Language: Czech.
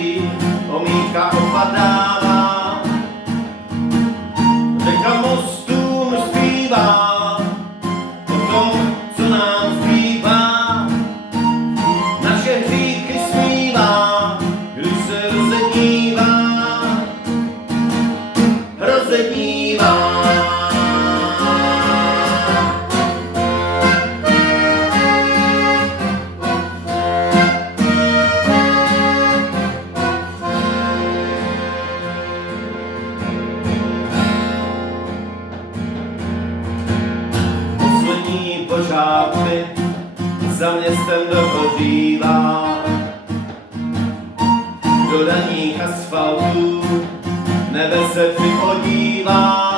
starý, omítka opadává. Řeka mostům zpívá o tom, co nám zbývá. Naše hříchy smívá, když se rozednívá. Poslední požárky za městem dohořívá. Do daních asfaltů nebe se připodívá.